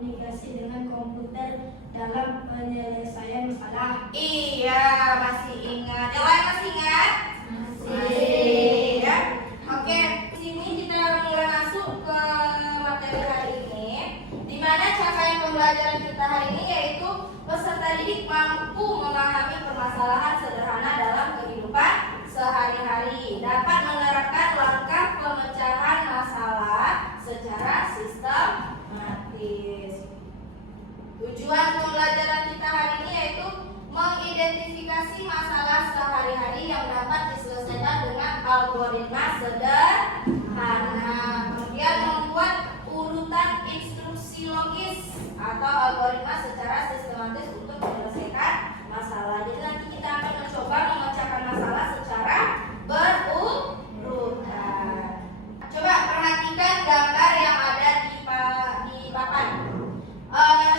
berkomunikasi dengan komputer dalam penyelesaian masalah. Iya, masih ingat. Yang lain masih ingat? Masih. Ya. Oke, di sini kita mulai masuk ke materi hari ini, di mana capaian pembelajaran kita hari ini yaitu peserta didik mampu memahami permasalahan sederhana dalam kehidupan sehari-hari, dapat menerapkan langkah pemecahan masalah secara sistematis. Tujuan pembelajaran kita hari ini yaitu mengidentifikasi masalah sehari-hari yang dapat diselesaikan dengan algoritma sederhana. Kemudian membuat urutan instruksi logis atau algoritma secara sistematis untuk menyelesaikan masalah. Jadi nanti kita akan mencoba memecahkan masalah secara berurutan. Coba perhatikan gambar yang ada di papan.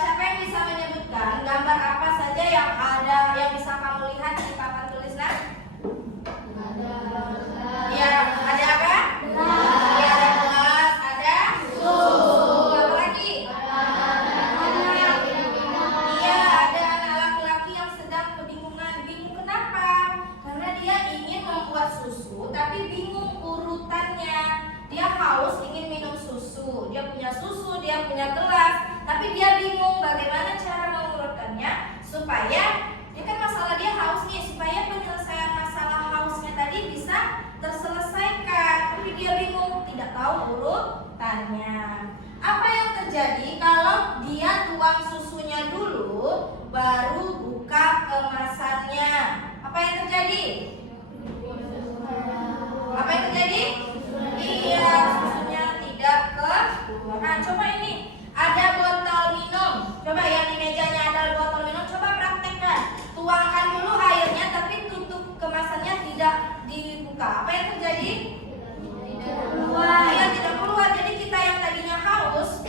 Siapa yang bisa menyebutkan gambar apa saja yang ada yang bisa kamu lihat di papan tulisan? Ya, ada apa? Ya, ada gelas, ada susu. Apa lagi? Iya, ada anak laki-laki yang sedang kebingungan. Bingung kenapa? Karena dia ingin membuat susu, tapi bingung urutannya. Dia haus, ingin minum susu. Dia punya susu, dia punya gelas, tapi dia bingung bagaimana cara mengurutkannya supaya ya kan masalah dia haus nih, supaya penyelesaian masalah hausnya tadi bisa terselesaikan, tapi dia bingung, tidak tahu urutannya. Apa yang terjadi kalau dia tuang susunya dulu baru buka kemasannya? Apa yang terjadi? Apa yang terjadi? Iya, susunya tidak keluar. Nah, coba ini ada botol minum. Coba yang di mejanya ada botol minum. Coba praktekkan. Tuangkan dulu airnya, tapi tutup kemasannya tidak dibuka. Apa yang terjadi? Tidak keluar. Iya, tidak keluar. Jadi kita yang tadinya haus,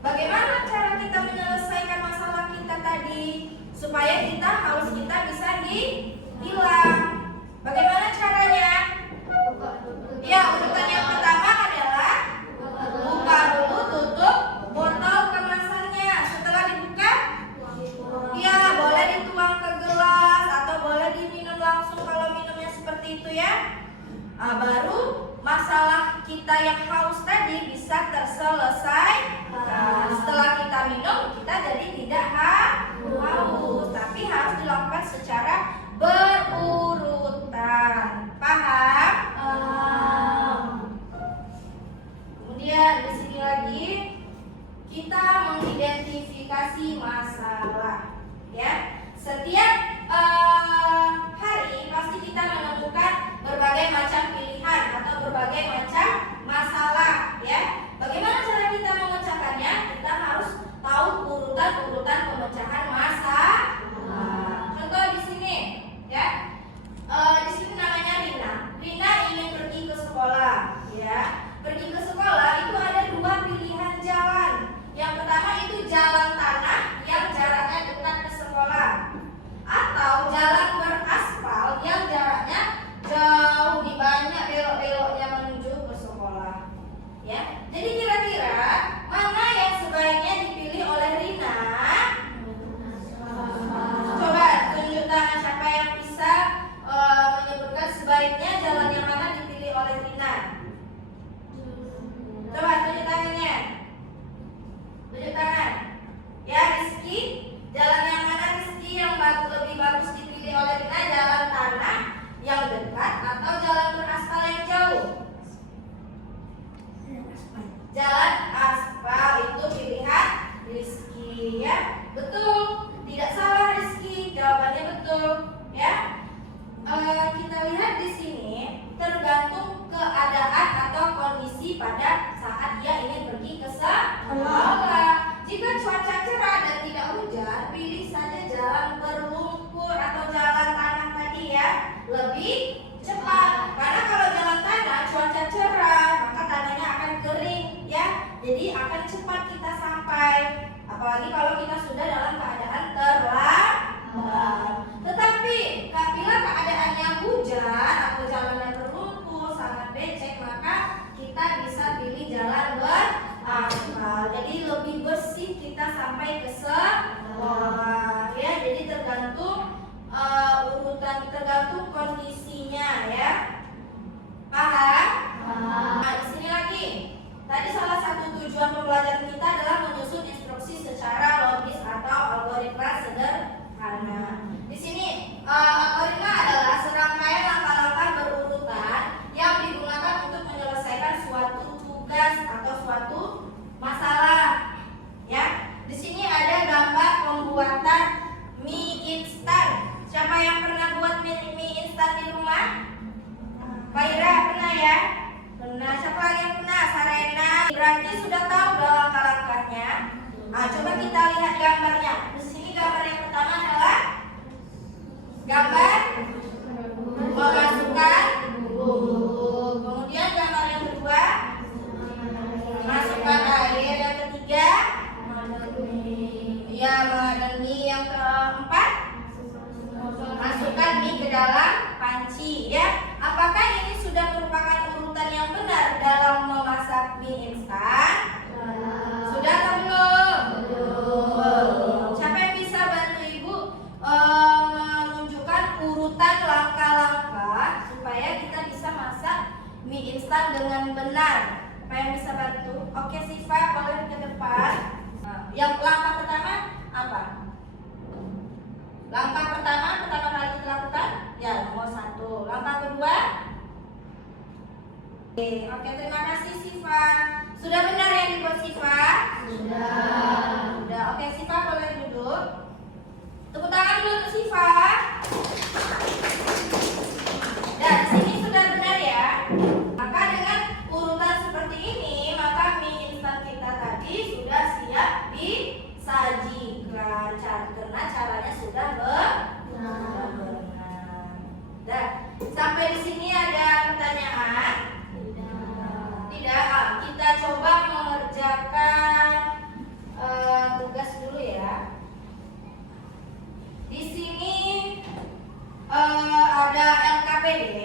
bagaimana cara kita menyelesaikan masalah kita tadi supaya kita haus kita bisa hilang? Bagaimana caranya? Ya, urutan yang pertama adalah buka dulu, tutup botol kemasannya. Setelah dibuka, ya boleh dituang ke gelas atau boleh diminum langsung kalau minumnya seperti itu ya. Baru masalah kita yang haus tadi bisa terselesaikan. Setelah kita minum, kita jadi tidak haus, tapi harus dilakukan secara berurutan. Paham? Kemudian di sini lagi kita mengidentifikasi masalah. Ya, setiap hari pasti kita menemukan berbagai macam pilihan atau berbagai macam masalah. Ya, bagaimana cara kita memecahkannya? Kita harus tahu urutan-urutan pemecahan masalah. Contoh di sini, ya. Di sini namanya Rina. Rina ingin pergi ke sekolah, ya. Pergi ke sekolah itu ada dua pilihan jalan. Yang pertama itu jalan tanah yang jaraknya dekat ke sekolah, atau jalan beraspal yang jaraknya jauh, di banyak belok-beloknya menuju ke sekolah. Ya, jadi kira-kira mana yang sebaiknya dipilih oleh Rina? Coba tunjuk tangan siapa yang bisa menyebutkan sebaiknya jalan yang mana dipilih oleh Rina. Coba tunjuk tangannya. Tunjuk tangan. Ya, Rizky, jalan yang mana Rizky yang lebih bagus dipilih oleh Rina? Jalan tanah yang dekat atau jalan beraspal yang jauh? Jalan aspal itu pilihan Rizky, ya. Betul, tidak salah Rizky, jawabannya betul, ya. Kita lihat di sini tergantung keadaan atau kondisi pada saat dia ingin pergi ke sekolah. Jika cuaca cerah dan tidak hujan, pilih saja jalan berlumpur atau jalan tanah tadi ya, lebih cepat. Karena kalau jalan tanah cuaca cerah, maka tanahnya akan kering ya, jadi akan cepat kita sampai. Apalagi kalau kita sudah dalam keadaan terlambat. Tetapi apabila keadaannya hujan atau jalannya berlumpur sangat becek, maka kita bisa pilih jalan beraspal. Jadi lebih bersih kita Coba kita lihat gambarnya. Di sini gambar yang pertama adalah gambar memasukkan bubuk. Kemudian gambar yang kedua masukkan air. Yang ketiga ya dan mie. Yang keempat masukkan mie ke dalam panci. Ya, apakah ini sudah merupakan urutan yang benar dalam memasak mie instan? Sudah atau belum? Belum. Siapa yang bisa bantu Ibu menunjukkan urutan langkah-langkah supaya kita bisa masak mie instan dengan benar? Siapa yang bisa bantu? Oke, Siva, boleh ke depan. Yang langkah pertama apa? Langkah pertama kali kita lakukan ya nomor 1. Langkah kedua. Oke, terima kasih Siva. Sudah benar yang dibuat Siva? Sudah. Oke, Siva boleh duduk. Tepuk tangan dulu untuk Siva. Dan sini sudah benar ya. Maka dengan urutan seperti ini, maka mie instan kita tadi sudah siap disajikan. Karena caranya sudah benar. Dan sampai di sini ada pertanyaan? Tidak. Kita coba mengerjakan tugas dulu ya. Di sini ada LKPD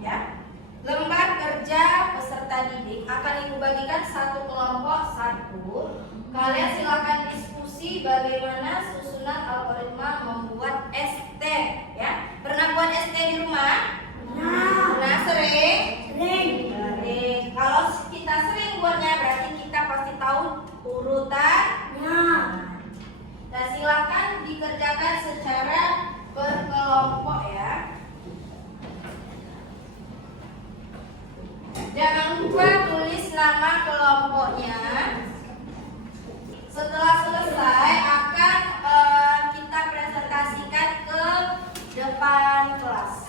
ya. Lembar kerja peserta didik akan Ibu bagikan satu kelompok 1. Kalian silakan diskusi bagaimana susunan algoritma membuat ST ya. Pernah buat ST di rumah? Pernah sering? Sering. Kalau kita sering buatnya berarti kita pasti tahu urutannya. Nah, silakan dikerjakan secara berkelompok ya. Jangan lupa tulis nama kelompoknya. Setelah selesai akan kita presentasikan ke depan kelas.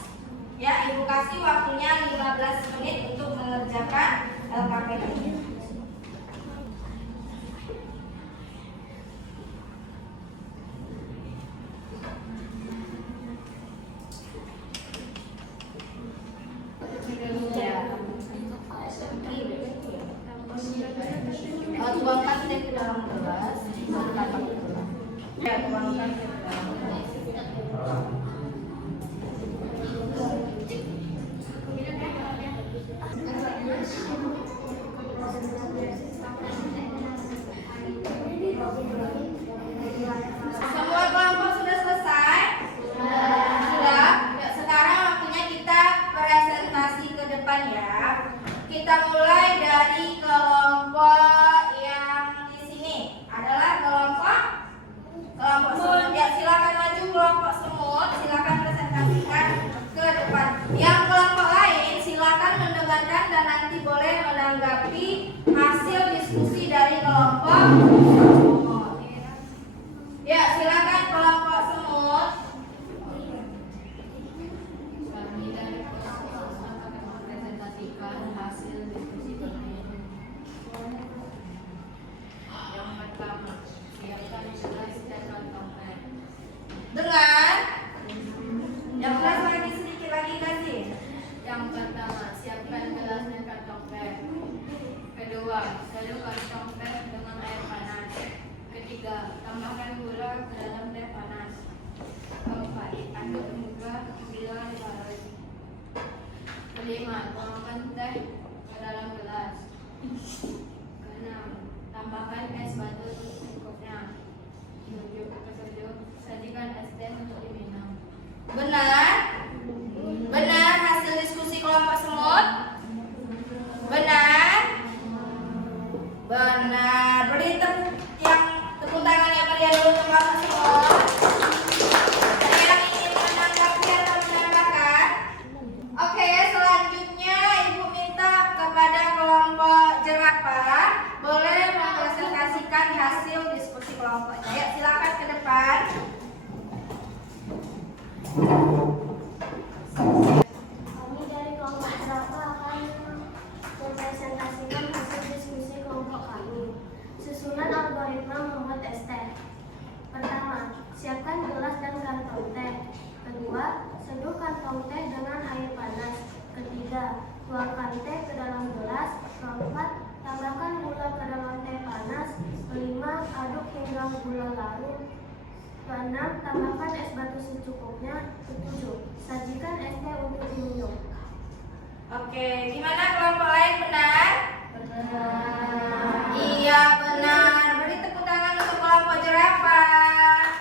Ya, Ibu kasih waktunya 15 menit untuk mengerjakan LKPD. Tuangkan teh ke dalam gelas. Ya, tuangkan ke dalam gelas. Semua kelompok sudah selesai? Sudah. Sekarang waktunya kita presentasi ke depan ya. Kita mulai dari kelompok yang di sini. Adalah kelompok semut. Ya, silakan maju kelompok semut. Silakan presentasikan ke depan. Yang kelompok lain silakan mendengarkan dan nanti boleh menanggapi hasil diskusi dari kelompok semut. Ya, silakan kelompok semut. Kami dari kelompok semut akan mempresentasikan hasil diskusi kami. Yang pertama, siapkan gelas dan kantong teh. Dengan yang kelas lagi sedikit lagi kasih. Yang pertama, siapkan gelas dan kantong teh. Kedua, aduk kantong teh dengan air panas. Ketiga, tambahkan gula ke dalam teh panas. Keempat, aduk juga bila dilarut. Kelima, tuangkan teh ke dalam gelas. Keenam, tambahkan es batu secukupnya. Ketujuh, sajikan es teh untuk diminum. Benar? Benar hasil diskusi kelompok semut? Benar? Benar. Beri tepuk tangan yang meriah dulu untuk kelompok semut. Ada yang ingin menanggapi atau menambahkan? Oke, selanjutnya Ibu minta kepada kelompok jerapah boleh mempresentasikan hasil diskusi kelompoknya. Ya, silakan ke depan. Kami dari kelompok jerapah akan mempresentasikan hasil diskusi kelompok kami. Susunan algoritma membuat Tuangkan teh ke dalam gelas. Keempat, tambahkan gula ke dalam teh panas. Kelima, aduk hingga gula larut. Keenam, tambahkan es batu secukupnya. Ketujuh, sajikan es teh untuk diminum. Oke, gimana kelompok lain benar? Benar. Iya benar. Beri tepuk tangan untuk kelompok jerapah.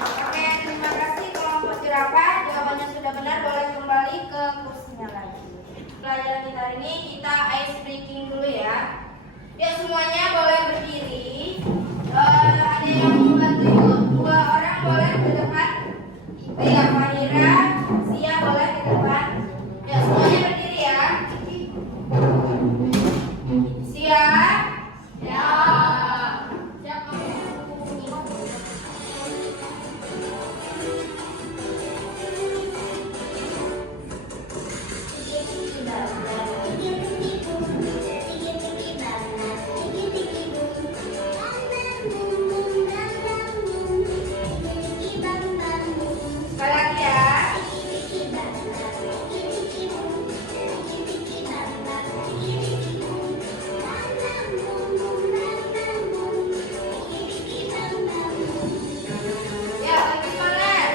Oke, terima kasih kelompok jerapah. Jawabannya sudah benar, boleh kembali ke kursinya lagi. Pelajaran kita hari ini kita ice breaking dulu ya. Ya semuanya boleh berdiri. Ada yang mau bantu yuk? 2 orang boleh ke depan. Ya, Fahira, Sia boleh ke depan. Ya semuanya berdiri ya. Siap? Ya. Siap. Sekali lagi ya. Ya, lagi semangat.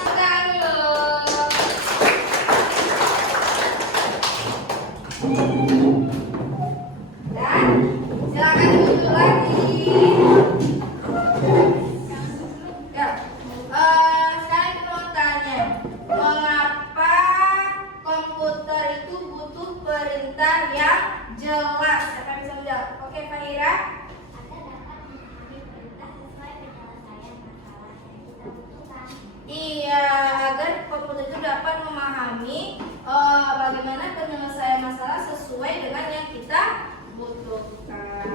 Tangan dulu. Dan silakan duduk lagi. Ya, sekarang kita mau tanya, mengapa komputer itu butuh perintah yang jelas? Siapa yang bisa menjawab? Oke, Fahira. Iya, agar komputer itu dapat memahami bagaimana penyelesaian masalah sesuai dengan yang kita butuhkan.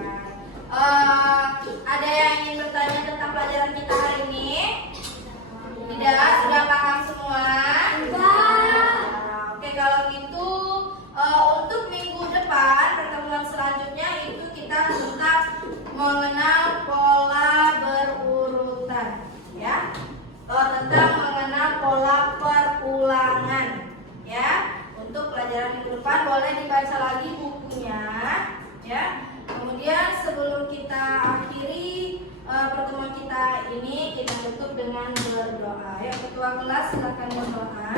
Ada yang ingin bertanya tentang pelajaran kita hari ini? Tidak, sudah paham semua? Oke, kalau gitu untuk minggu depan pertemuan selanjutnya itu kita tentang mengenal pola berurutan, ya. Tentang mengenal pola perulangan, ya. Untuk pelajaran minggu depan boleh dibaca lagi bukunya, ya. Kemudian sebelum kita akhiri pertemuan kita ini, kita tutup dengan berdoa. Ya, ketua kelas silakan berdoa.